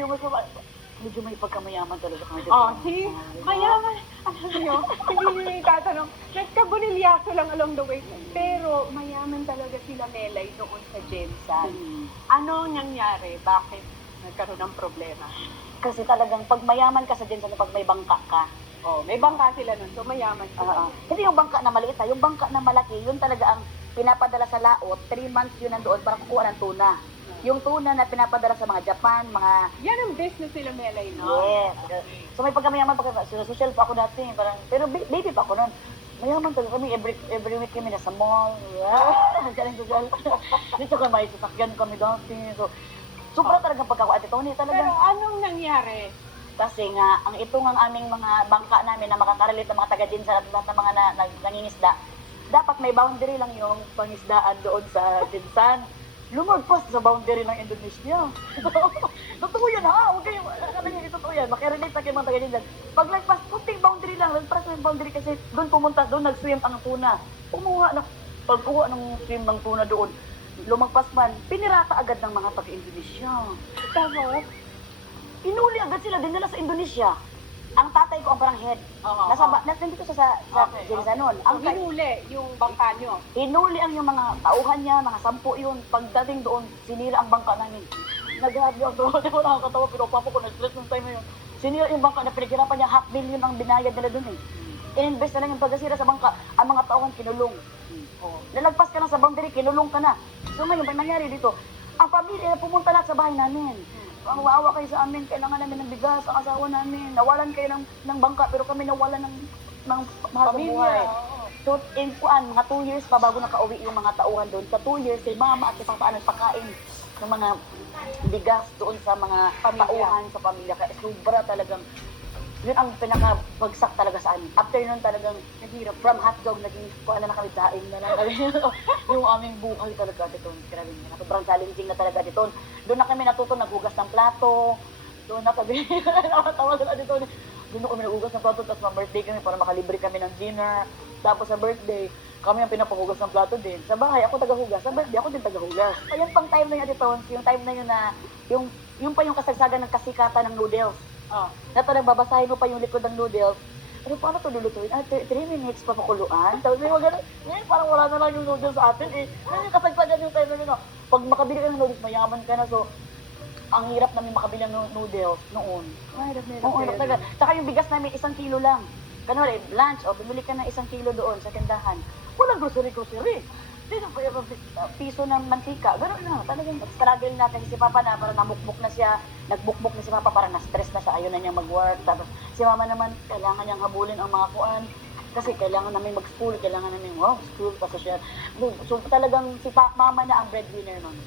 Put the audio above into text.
yung mas medyo may pagkamayaman talaga kami. Oh, see? Mayaman. Alam niyo, hindi niyo yung itatanong. Nagkabunilyaso lang along the way. Pero mayaman talaga sila Melay doon sa Jensan. Ano nangyari? Bakit nagkaroon ng problema? Kasi talagang pag mayaman ka sa Jensan, pag may bangka ka. Oh, may bangka sila nun, so mayaman sila. Hindi yung bangka na maliit, yung bangka na malaki, yun talaga ang pinapadala sa laot. 3 months yun nandoon para kukuha ng tuna. Yung tuna na pinapadala sa mga Japan, mga... Yan ang business nila Melay, no? Yes. So may pagkamayaman, social pa ako dati. Parang, pero baby pa ako noon. Mayaman talaga kami, every week kami nasa mall. Ang galing-galing. Dito kami, may sasakyan kami dati. So, sobra talagang pagkakuha. Ate Tony, Pero talagang... anong nangyari? Kasi nga, ang ito nga aming mga bangka namin na makakaralit ng mga taga-dinsan at lahat ng mga nangingisda, dapat may boundary lang yung pangisdaan doon sa dinsan. Lumagpas sa boundary ng Indonesia. Totoo yan ha, huwag kayo, ano yung totoo yan, makirelate sa kayo mga taga-dinsan. Pag lagpas, kunting boundary lang, lagpas yung boundary kasi doon pumunta, doon nag-swim ang tuna. Pagkuha ng swim ng tuna doon, lumagpas man, pinirata agad ng mga taga-Indonesia. Tapos? Inuli agad sila, dinala sa Indonesia. Ang tatay ko ang parang head. Nasa dito sa Jensan noon. Ang hinuli yung bangka nyo. Hinuli ang yung mga tauhan niya, mga 10 yun. Pagdating doon, sinira ang bangka namin. Naghabi ang tawa, di ba nakakatawa, pero papa ko nag-stress nung time na yun. Sinira yung bangka na pinaghirapan niya, $500,000 ang binayad nila doon eh. In-invest na lang yung pagkasira sa bangka, ang mga tauhan kinulong. Lalagpas ka lang sa boundary, kinulong ka na. So ngayon, may nangyari dito, ang pamilya pumunta lang sa bahay namin. Ang waawa kayo sa amin, kailangan namin ng bigas, ang asawa namin, nawalan kayo ng bangka, pero kami nawalan ng mahal sa buhay. So, in mga 2 years pa bago nakauwi yung mga tauhan doon. Sa 2 years, si mama at si papa nagpakain ng mga bigas doon sa mga tauhan sa pamilya. Kaya sobra talagang, yun ang pinakabagsak talaga sa amin. After nun talagang, naghirap, from hotdog, naging kuha na kami daing na lang kami. Yung aming buhay talaga dito. Grabe nga, sobrang challenging na talaga dito. Doon na kami natuto naghugas ng plato. Doon na kami, nakatawa sila dito. Doon na kami naghugas ng plato, tapos ma-birthday kami para makalibre kami ng dinner. Tapos sa birthday, kami ang pinapaghugas ng plato din. Sa bahay, ako tagahugas. Sa birthday, ako din tagahugas. Ayun pang time na yun, yung time na yun na, yung pa yung kasagsagan ng kasikatan ng noodles. Na talagang babasahin mo pa yung likod ng noodles. Pero paano ito lulutuin? 3 minutes pa pakuluan? Tapos may mga ganun, parang wala na lang yung noodles sa atin eh. Yung kasagsagan yung time na yun. Pag makabili ka ng noodles, mayaman ka na. So, ang hirap namin makabili ng noodles noon. Ay, Oo, talaga. Tsaka yung bigas namin, 1 kilo lang. Kanwari, lunch, bumili ka ng 1 kilo doon sa tindahan. Walang grocery. Dito pa yung piso ng mantika. Gano'n na. Talagang struggle natin si Papa na parang nagbukbok na si Papa, parang na-stress na siya, ayaw na niya mag-work. Tapos si Mama naman, kailangan niyang habulin ang mga kuan. Kasi kailangan namin mag-school, kailangan namin, school, kasi siya. So talagang si Mama na ang breadwinner nun.